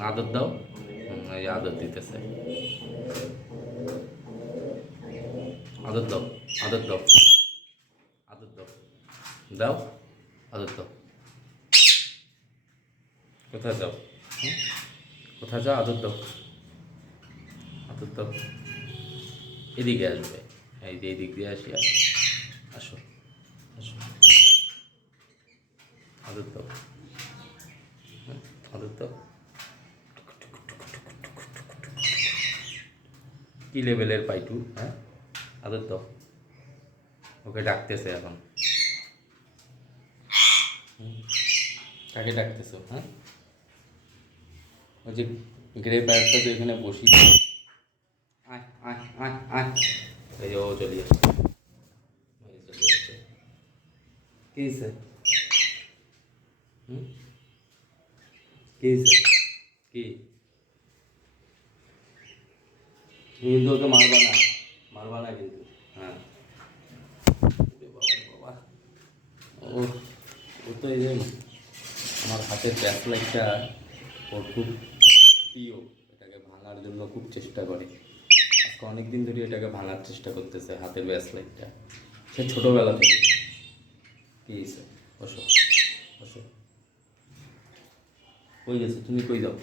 আদর দাও। এই আদর দিতেছে। আদর দাও আদর দাও। আদর দাও। দাও, আদর দাও। কোথায় যাও? কোথায় যাও? আদর দাও। আদর দাও। এদিকে আসবে। এই যে এদিক দিয়ে আসি, আসো। আসো। আদর দাও। আদর দাও। কি লেভেলের পাইটু হ্যাঁ? আদর দাও ওকে ডাকতেছে এখন। কাকে ডাকতেছো হ্যাঁ? ওই যে গ্রে প্যারটা তো এখানে বসি আয় আয় আয় আয়। ও চলে যাচ্ছে চলে হয়েছে হুম? কি হয়েছে কি তুমি কিন্তু ওকে মারবা না। মারবা না কিন্তু। হ্যাঁ। বাবা ও ও তো এই যে আমার হাতের ব্যাক লাইটটা ওর খুব প্রিয়। এটাকে ভাঙার জন্য খুব চেষ্টা করে। আজকে অনেক দিন ধরে এটাকে ভাঙার চেষ্টা করতেছে হাতের ব্যাস লাইটটা সে ছোটোবেলা থেকে। কি হয়েছে? বসো। বসো। কই গেছে? তুমি কই যাও?